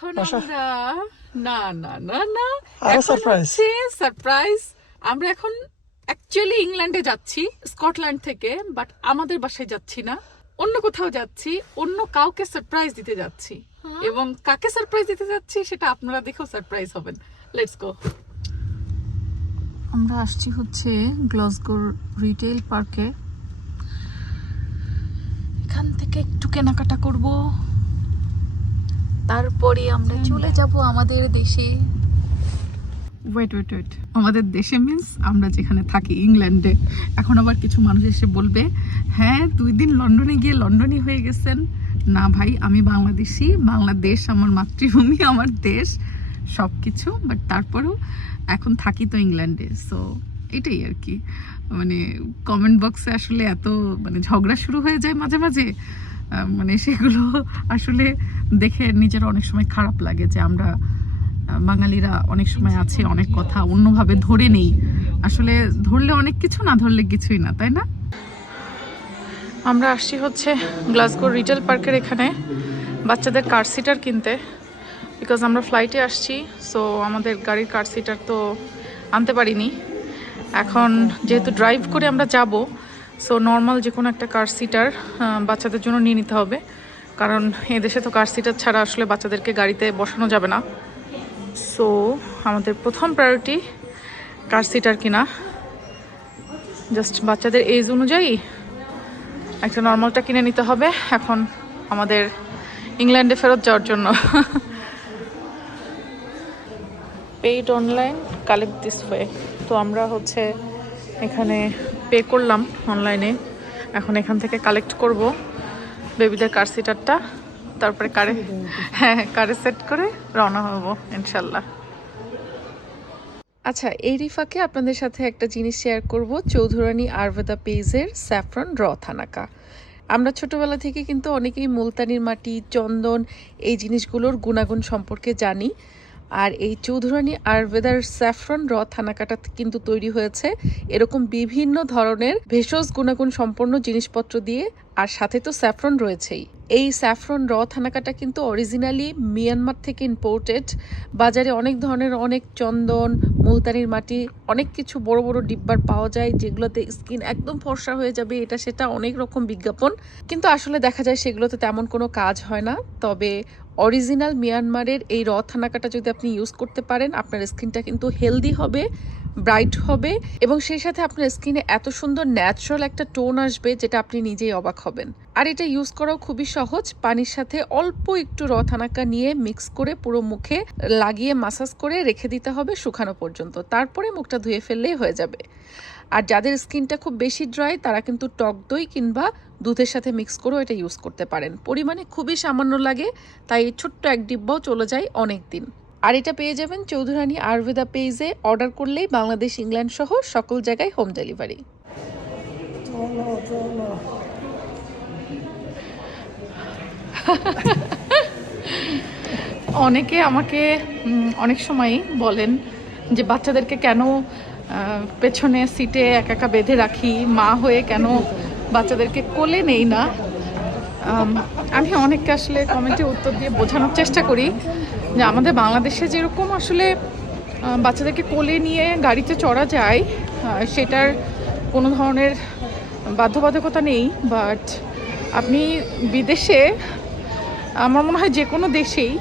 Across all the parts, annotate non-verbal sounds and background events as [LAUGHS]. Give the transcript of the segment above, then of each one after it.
এখন আমরা না না না না। আরও এখন হচ্ছে সারপ্রাইজ আমরা এখন অ্যাকচুয়ালি ইংল্যান্ডে যাচ্ছি স্কটল্যান্ড থেকে বাট আমাদের বাসায় যাচ্ছি না। অন্য কোথাও যাচ্ছি অন্য কাউকে সারপ্রাইজ দিতে যাচ্ছি। এবং কাকে সারপ্রাইজ দিতে যাচ্ছি সেটা আপনারা দেখেও সারপ্রাইজ হবেন। লেটস গো আমরা আসছি হচ্ছে গ্লসগোর রিটেল পার্কে এখান থেকে একটু কেনাকাটা করব। তারপরে আমরা চলে যাব আমাদের দেশে। ওয়েট ওয়েট ওয়েট আমাদের দেশে মিন্স আমরা যেখানে থাকি ইংল্যান্ডে এখন আবার কিছু মানুষ এসে বলবে হ্যাঁ দুই দিন লন্ডনে গিয়ে লন্ডনই হয়ে গেছেন? না ভাই, আমি বাংলাদেশি। বাংলাদেশ আমার মাতৃভূমি, আমার দেশ সব কিছু বাট তারপরেও এখন থাকি তো ইংল্যান্ডে সো এটাই আর কি। মানে কমেন্ট বক্সে আসলে এত মানে ঝগড়া শুরু হয়ে যায় মাঝে মাঝে। মানে সেগুলো আসলে দেখে নিজের অনেক সময় খারাপ লাগে যে আমরা বাঙালিরা অনেক সময় আছে, অনেক কথা অন্যভাবে ধরে নেই। আসলে ধরলে অনেক কিছু, না ধরলে কিছুই না, তাই না? আমরা আসছি হচ্ছে গ্লাসগো রিটেল পার্কের এখানে বাচ্চাদের কার সিটার কিনতে। বিকজ আমরা ফ্লাইটে আসছি সো আমাদের গাড়ির কার সিটার তো আনতে পারিনি। এখন যেহেতু ড্রাইভ করে আমরা যাব সো নর্মাল যে কোনো একটা কার সিটার বাচ্চাদের জন্য নিয়ে নিতে হবে। কারণ এদেশে তো কার সিটার ছাড়া আসলে বাচ্চাদেরকে গাড়িতে বসানো যাবে না। সো আমাদের প্রথম প্রায়োরিটি কার সিটার কিনা। জাস্ট বাচ্চাদের এজ অনুযায়ী একটা নর্মালটা কিনে নিতে হবে। এখন আমাদের ইংল্যান্ডে ফেরত যাওয়ার জন্য। Paid online collect this way তো আমরা হচ্ছে এখানে পে করলাম অনলাইনে এখন এখান থেকে কালেক্ট করব বেবিদের কার সিটারটা তারপরে কারে হ্যাঁ কারে সেট করে রওনা হব, ইনশাল্লাহ। আচ্ছা এই রিফাকে আপনাদের সাথে একটা জিনিস শেয়ার করব, চৌধুরানী আরবেদা পেজের স্যাফরন র থানাকা। আমরা ছোটবেলা থেকে কিন্তু অনেকেই মুলতানির মাটি, চন্দন এই জিনিসগুলোর গুণাগুণ সম্পর্কে জানি। আর এই চৌধুরানী আয়ুর্বেদার স্যাফরন র থানাকাটা কিন্তু তৈরি হয়েছে। এরকম বিভিন্ন ধরনের ভেষজ গুণাগুণ সম্পন্ন জিনিসপত্র দিয়ে, আর সাথে তো স্যাফরন রয়েছেই। এই স্যাফরন র থানাকাটা কিন্তু অরিজিনালি মিয়ানমার থেকে ইম্পোর্টেড বাজারে অনেক ধরনের, অনেক চন্দন, মুলতানির মাটি, অনেক কিছু বড় বড় ডিব্বার পাওয়া যায়, যেগুলোতে স্কিন একদম ফর্সা হয়ে যাবে, এটা সেটা অনেক রকম বিজ্ঞাপন। কিন্তু আসলে দেখা যায় সেগুলোতে তেমন কোনো কাজ হয় না। তবে অরিজিনাল মিয়ানমারের এই র থানাকাটা যদি আপনি ইউজ করতে পারেন, আপনার স্কিনটা কিন্তু হেলদি হবে ব্রাইট হবে এবং সেই সাথে আপনার স্কিনে এত সুন্দর ন্যাচারাল একটা টোন আসবে যেটা আপনি নিজেই অবাক হবেন। আর এটা ইউজ করাও খুবই সহজ, পানির সাথে অল্প একটু র থানাকা নিয়ে মিক্স করে পুরো মুখে লাগিয়ে মাসাজ করে রেখে দিতে হবে শুকানো পর্যন্ত। তারপরে মুখটা ধুয়ে ফেললেই হয়ে যাবে। আর যাদের স্কিনটা খুব বেশি ড্রাই, তারা কিন্তু টক দই কিংবা দুধের সাথে মিক্স করেও এটা ইউজ করতে পারেন। পরিমাণে খুবই সামান্য লাগে, তাই ছোট্ট এক ডিব্বাও চলে যায় অনেক দিন আর এটা পেয়ে যাবেন চৌধুরানী আয়ুর্বেদা পেজে। অর্ডার করলেই বাংলাদেশ, ইংল্যান্ড সহ সকল জায়গায় হোম ডেলিভারি অনেকে আমাকে অনেক সময়ই বলেন যে বাচ্চাদেরকে কেন পেছনে সিটে একা একা বেঁধে রাখি, মা হয়ে কেন বাচ্চাদেরকে কোলে নেই না? আমি অনেককে আসলে কমেন্টে উত্তর দিয়ে বোঝানোর চেষ্টা করি যে আমাদের বাংলাদেশে যেরকম আসলে বাচ্চাদেরকে কোলে নিয়ে গাড়িতে চড়া যায় সেটার কোনো ধরনের বাধ্যবাধকতা নেই বাট আপনি বিদেশে আমার মনে হয় যে কোনো দেশেই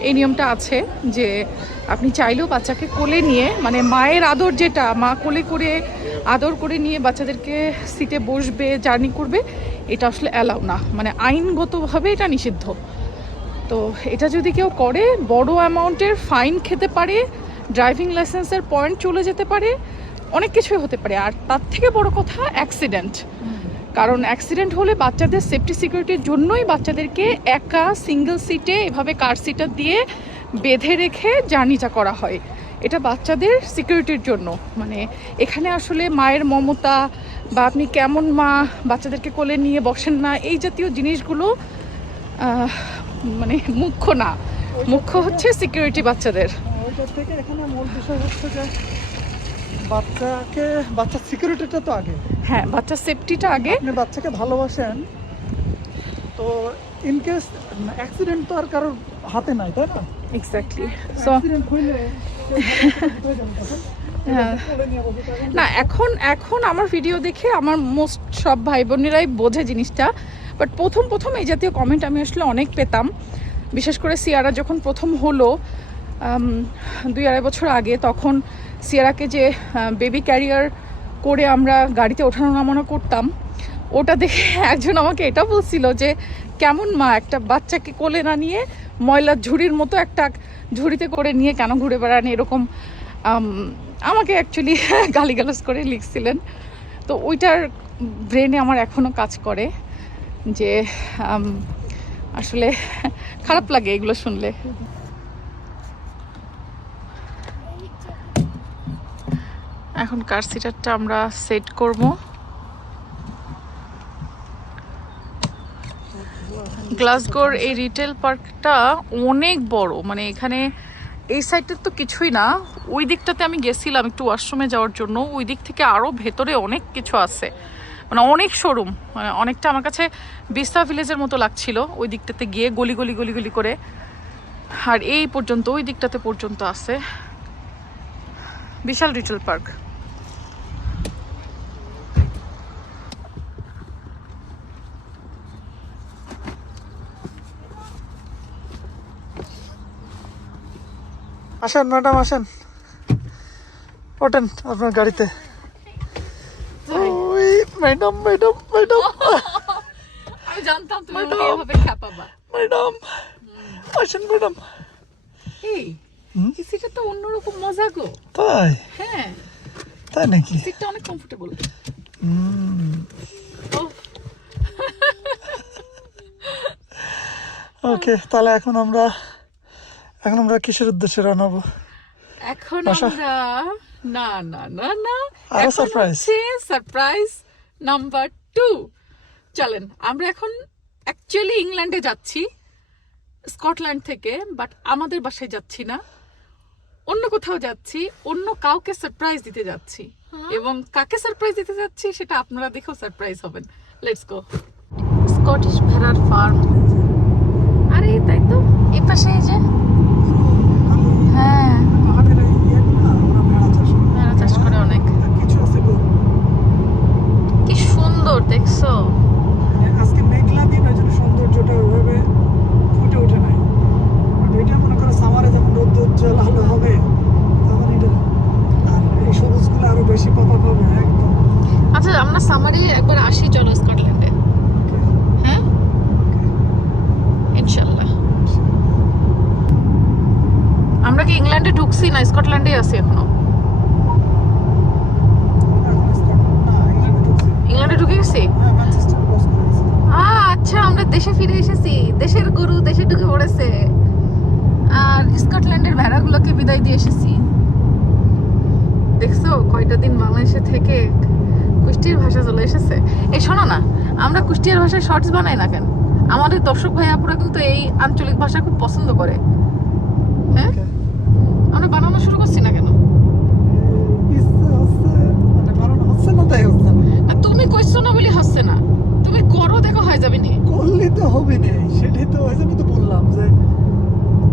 এই নিয়মটা আছে যে আপনি চাইলেও বাচ্চাকে কোলে নিয়ে মানে মায়ের আদর যেটা, মা কোলে করে আদর করে নিয়ে বাচ্চাদেরকে সিটে বসবে, জার্নি করবে, এটা আসলে অ্যালাউ না। মানে আইনগতভাবে এটা নিষিদ্ধ। তো এটা যদি কেউ করে, বড় অ্যামাউন্টের ফাইন খেতে পারে, ড্রাইভিং লাইসেন্সের পয়েন্ট চলে যেতে পারে, অনেক কিছুই হতে পারে। আর তার থেকে বড় কথা, অ্যাক্সিডেন্ট। কারণ অ্যাক্সিডেন্ট হলে বাচ্চাদের সেফটি সিকিউরিটির জন্যই বাচ্চাদেরকে একা সিঙ্গেল সিটে এভাবে কার সিটার দিয়ে বেঁধে রেখে জার্নিটা করা হয়। এটা বাচ্চাদের সিকিউরিটির জন্য। মানে এখানে আসলে মায়ের মমতা বা আপনি কেমন মা, বাচ্চাদেরকে কোলে নিয়ে বসেন না, এই জাতীয় জিনিসগুলো মানে মুখ্য না। মুখ্য হচ্ছে সিকিউরিটি বাচ্চাদের। থেকে এখানে মূল বাচ্চাকে বাচ্চার সিকিউরিটিটা তো আগে। হ্যাঁ বাচ্চার সেফটিটা আগে। আপনি বাচ্চাকে ভালোবাসেন তো ইন কেস অ্যাক্সিডেন্ট তো আর কারোর হাতে নাই তাই না? এক্স্যাক্টলি সো অ্যাক্সিডেন্ট হইলে? [LAUGHS] হ্যাঁ। না এখন এখন আমার ভিডিও দেখে আমার মোস্ট সব ভাই বোনেরাই বোঝে জিনিসটা। বাট প্রথম প্রথম এই জাতীয় কমেন্ট আমি আসলে অনেক পেতাম। বিশেষ করে সিয়ারা যখন প্রথম হলো দুই আড়াই বছর আগে তখন সিয়ারাকে যে বেবি ক্যারিয়ার করে আমরা গাড়িতে ওঠানো নামানো করতাম। ওটা দেখে একজন আমাকে এটা বলছিল যে, কেমন মা, একটা বাচ্চাকে কোলে না নিয়ে ময়লার ঝুড়ির মতো একটা ঝুড়িতে করে নিয়ে কেন ঘুরে বেড়ান? এরকম আমাকে অ্যাকচুয়ালি গালিগালাজ করে লিখছিলেন। তো ওইটার ব্রেনে আমার এখনও কাজ করে যে আসলে খারাপ লাগে এগুলো শুনলে। এখন কার সিটারটা আমরা সেট করব? গ্লাসগোর এই রিটেল পার্কটা অনেক বড় মানে এখানে এই সাইডটা তো কিছুই না। ওই দিকটাতে আমি গেছিলাম একটু ওয়াশরুমে যাওয়ার জন্য, ওই দিক থেকে আরও ভেতরে অনেক কিছু আছে। মানে অনেক শোরুম মানে অনেকটা আমার কাছে বিস্তা ভিলেজের মতো লাগছিল ওই দিকটাতে গিয়ে গলি গলি গলি গলি করে। আর এই পর্যন্ত, ওই দিকটাতে পর্যন্ত আছে। বিশাল রিটেল পার্ক। আসেন ম্যাডাম আসেন। ওঠেন আপনার গাড়িতে। ওই ম্যাডাম ম্যাডাম ম্যাডাম। আমি জানতাম তুমি আমাকে আমাকে এভাবে খ্যাপাবা ম্যাডাম আসেন ম্যাডাম। এই হুম? এই সিটটা তো অন্যরকম মজা গো। তাই? হ্যাঁ। তাই নাকি? সিটটা অনেক কমফোর্টেবল ওকে তাহলে এখন আমরা এখন আমরা কিসের উদ্দেশ্যে রওনা হব? এখন আমরা না না না না। আরও? হচ্ছে সারপ্রাইজ নাম্বার টু চলেন আমরা এখন অ্যাকচুয়ালি ইংল্যান্ডে যাচ্ছি স্কটল্যান্ড থেকে বাট আমাদের বাসায় যাচ্ছি না। অন্য কোথাও যাচ্ছি অন্য কাউকে সারপ্রাইজ দিতে যাচ্ছি। এবং কাকে সারপ্রাইজ দিতে যাচ্ছি সেটা আপনারা দেখেও সারপ্রাইজ হবেন। লেটস গো স্কটিশ ভেড়ার ফার্ম আরে তাই তো। এই পাশে যে হ্যাঁ পাহাড়ের এই ইয়েগুলো, ওরা ভেড়া চাষ করে। ভেড়া চাষ করে অনেক আর কিছু আছে গো। কি সুন্দর দেখছ মানে আজকে মেঘলা দিন ওই জন্য সৌন্দর্যটা ওইভাবে ফুটে ওঠে নাই আর এটা মনে করো সামারে যখন রোদ উজ্জ্বল আলো হবে তখন এটা আর এই সবুজগুলো আরও বেশি পাতা পাবে একদম আচ্ছা আমরা সামারে একবার আসি চলো স্কটল্যান্ডে হ্যাঁ ইনশাল্লাহ আমরা কি ইংল্যান্ডে ঢুকছি না স্কটল্যান্ডে আছি এখনও ইংল্যান্ডে ঢুকে গেছি আচ্ছা আমরা দেশে ফিরে এসেছি। দেশের গরু দেশে ঢুকে পড়েছে। আর স্কটল্যান্ডের ভেড়াগুলোকে বিদায় দিয়ে এসেছি। দেখছ, কয়টা দিন বাংলাদেশে থেকে কুষ্টির ভাষা চলে এসেছে। এই শোনো না, আমরা কুষ্টিয়ার ভাষায় শর্টস বানাই না কেন? আমাদের দর্শক ভাইয়াপুরা কিন্তু এই আঞ্চলিক ভাষা খুব পছন্দ করে। হ্যাঁ? আমরা বানানো শুরু করছি না কেন? মানে না না। না তুমি কইছো না বলি হচ্ছে না। তুমি করো দেখো হয়ে যাবে নি। করলে তো হবে না সেটাই তো ওই জন্য তো বললাম যে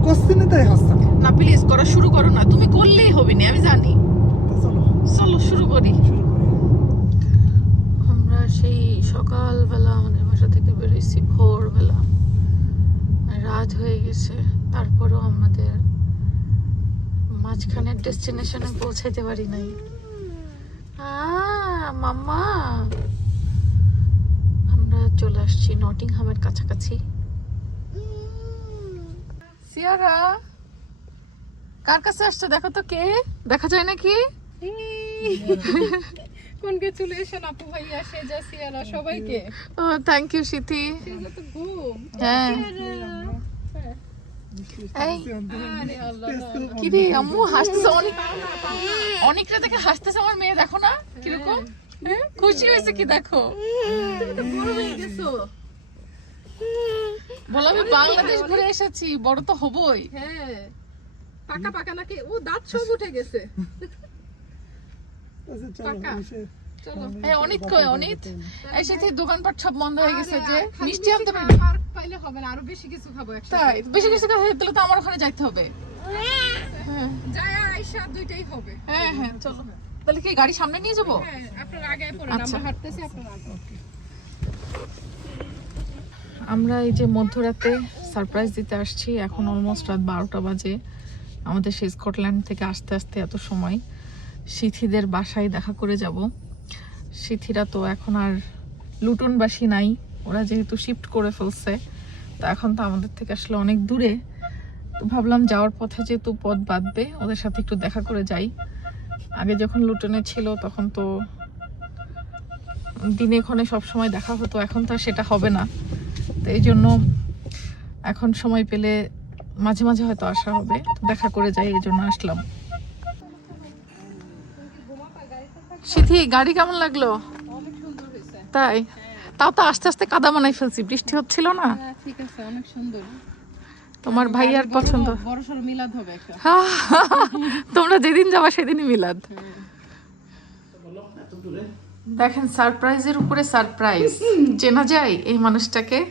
কোশ্চেনে তাই হচ্ছে না। না প্লিজ করা শুরু করো না। তুমি করলেই হবে না আমি জানি। চলো। চলো শুরু করি। শুরু করি। আমরা সেই সকালবেলা আমাদের বাসা থেকে বেরোইছি ভোরবেলা। রাত হয়ে গেছে তারপরেও আমাদের মাঝখানের ডেস্টিনেশনে পৌঁছাইতে পারি নাই। মাম্মা। আমরা চলে আসছি নটিংহামের কাছাকাছি। সিয়ারা কার কাছে আসছো? দেখো তো কে। দেখা যায় নাকি? কনগ্রেচুলেশন আপু ভাইয়া সেজা সিয়ারা সবাইকে। ও থ্যাংক ইউ সিথি তো ঘুম। হ্যাঁ। আম্মু হাসতেছে অনেক। অনেকটা দেখে হাসতেছে আমার মেয়ে দেখো না কীরকম। হ্যাঁ? খুশি হয়েছে কি দেখো। বড় বলো আমি বাংলাদেশ ঘুরে এসেছি বড় তো হবই। হ্যাঁ। পাকা পাকা নাকি? ও দাঁত সব উঠে গেছে। আচ্ছা পাকা। এই অনিত কই অনিত? এই সাথে দোকানপাট সব বন্ধ হয়ে গেছে যে আরে, মিষ্টি আনতে পারি পাইলে হবে না আরও বেশি কিছু খাব তাই বেশি কিছু কথা তাহলে তো আমার ওখানে যাইতে হবে। হ্যাঁ। যায় দুইটাই হবে। হ্যাঁ হ্যাঁ চলো। তাহলে কি গাড়ি সামনে নিয়ে যাব? হ্যাঁ আপনার আগে পড়ে আচ্ছা। আমরা হাঁটতেছি আপনার আগে আমরা এই যে মধ্যরাতে সারপ্রাইজ দিতে আসছি এখন অলমোস্ট রাত বারোটা বাজে। আমাদের সেই স্কটল্যান্ড থেকে আসতে আসতে এত সময়। সিথিদের বাসায় দেখা করে যাব। সিথিরা তো এখন আর লুটনবাসী নাই। ওরা যেহেতু শিফট করে ফেলছে, তো এখন তো আমাদের থেকে আসলে অনেক দূরে। তো ভাবলাম যাওয়ার পথে যেহেতু পথ বাঁধবে, ওদের সাথে একটু দেখা করে যাই। আগে যখন লুটনে ছিল, তখন তো দিনে ক্ষণে সবসময় দেখা হতো, এখন তো সেটা হবে না। তো এই জন্য এখন সময় পেলে মাঝে মাঝে হয়তো আসা হবে। দেখা করে যাই, এই জন্য আসলাম। সিথি গাড়ি কেমন লাগল? তাই? তাও তো আস্তে আস্তে কাদা বানাই ফেলছি বৃষ্টি হচ্ছিল না? হ্যাঁ ঠিক আছে অনেক সুন্দর। তোমার ভাইয়ার পছন্দ। মিলাদ হবে তোমরা যেদিন যাবা সেদিনই মিলাদ। দেখেন সারপ্রাইজের উপরে সারপ্রাইজ চেনা যায় এই মানুষটাকে?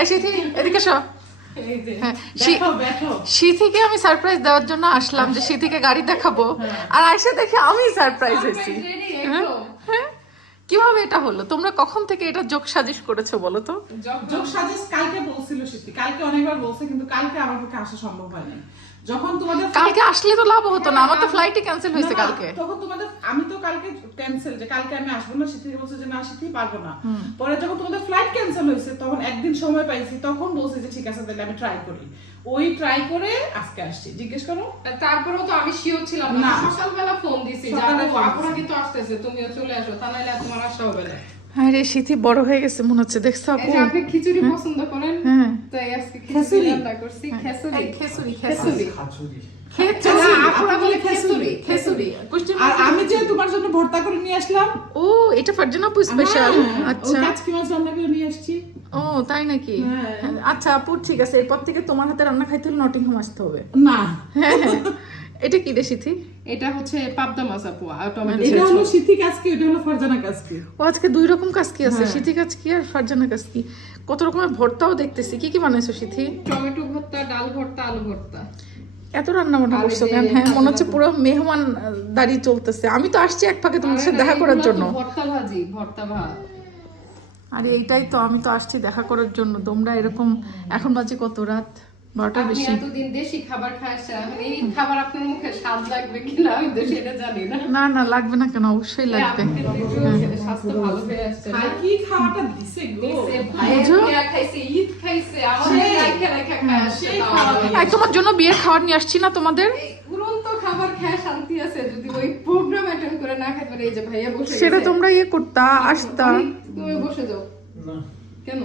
এই সিথি এদিকে হ্যাঁ, শি- সিথিকে আমি সারপ্রাইজ দেওয়ার জন্য আসলাম যে সিথিকে গাড়ি দেখাবো। আর আইসা দেখে আমি সারপ্রাইজ হয়েছি। হ্যাঁ? হ্যাঁ? কীভাবে এটা হলো? তোমরা কখন থেকে এটা যোগ সাজিশ করেছ বলো তো? যোগ সাজিশ কালকে বলছিল সিদ্ধি কালকে অনেকবার বলছে কিন্তু কালকে আমার পক্ষে আসা সম্ভব হয়নি। যখন তোমাদের কালকে আসলে তো লাভ হতো না আমার তো ফ্লাইটই ক্যান্সেল হয়েছে কালকে। তখন তোমাদের আমি তো কালকে ক্যান্সেল যে কালকে আমি আসব না সিদ্ধি বলছে যে না সিদ্ধি পারব না। পরে যখন তোমাদের ফ্লাইট ক্যান্সেল হয়েছে তখন একদিন সময় পাইছি তখন বলছে যে ঠিক আছে তাহলে আমি ট্রাই করি। ওই ট্রাই করে আজকে আসছি। জিজ্ঞেস করো। তারপরেও তো আমি শিওর ছিলাম না। সকালবেলা ফোন দিছি যে আপুরা কিন্তু আসতেছে তুমিও চলে আসো তা নাহলে তোমার আসা হবে না। হ্যাঁ রে সিথি বড় হয়ে গেছে মনে হচ্ছে। দেখছ আপু? আপনি খিচুড়ি পছন্দ করেন হ্যাঁ। তাই আজকে খিচুড়ি রান্না করছি। আপনারা বলে আর আমি যে তোমার জন্য ভর্তা করে নিয়ে আসলাম ও এটা ফারজানা আপু স্পেশাল হ্যাঁ, আচ্ছা। ওই মাছ রান্না করে নিয়ে আসছি। ও তাই নাকি? হ্যাঁ। আচ্ছা আপু ঠিক আছে এরপর থেকে তোমার হাতে রান্না খাইতে হলে নটিংহাম আসতে হবে। না। হ্যাঁ হ্যাঁ। এটা কি রে সিথি? এটা হচ্ছে পাবদা মাছ আপু আর টমেটো এটা হলো সিদ্ধি কাজকি ওটা হলো ফরজানা কাজকি। ও আজকে দুই রকম কাজ কি আছে হ্যাঁ। সিথি কাজ কি আর ফারজানা কাজ কি কত রকমের ভর্তাও দেখতেছি কি কি বানাইছো সিথি? টমেটো ভর্তা ডাল ভর্তা আলু ভর্তা। এত রান্না বান্না করছ কেন? হ্যাঁ মনে হচ্ছে পুরো মেহমান দাঁড়িয়ে চলতেছে। আমি তো আসছি এক ফাঁকে তোমাদের সাথে দেখা করার জন্য। ভর্তা ভাজি? ভর্তা ভাত। আরে এইটাই তো আমি তো আসছি দেখা করার জন্য। তোমরা এরকম এখন বাজে কত রাত? বারোটা বেশি। এতদিন দেশি খাবার খাচ্ছেন এই খাবার আপনার মুখে স্বাদ লাগবে কিনা আমি তো সেটা জানি না। না না লাগবে না কেন? অবশ্যই লাগবে। স্বাস্থ্য ভালো হয়ে আসছে আর কি খাওয়াটা দিছে গো? বুঝো? খাইছে, ঈদ খাইছে, আমাদের সেই- রাইখা রাইখা খায় আসছে, সেই তাও খাওয়া আমাদের- এই তোমার জন্য বিয়ের খাবার নিয়ে আসছি না তোমাদের? খাবার খায় শান্তি আছে যদি ওই প্রোগ্রাম অ্যাটেন্ড করে না খাইতে পারে এই যে ভাইয়া বসে সেটা তোমরা ইয়ে করতা আসতা। তুমি বসে যাও। কেন?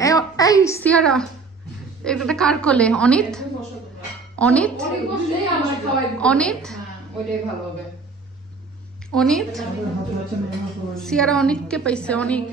এই- এই সিয়ারা। এটা কার কোলে? অনিত? অনিত? অনিত? অনিত? সিয়ারা অনিককে পাইছে অনিক।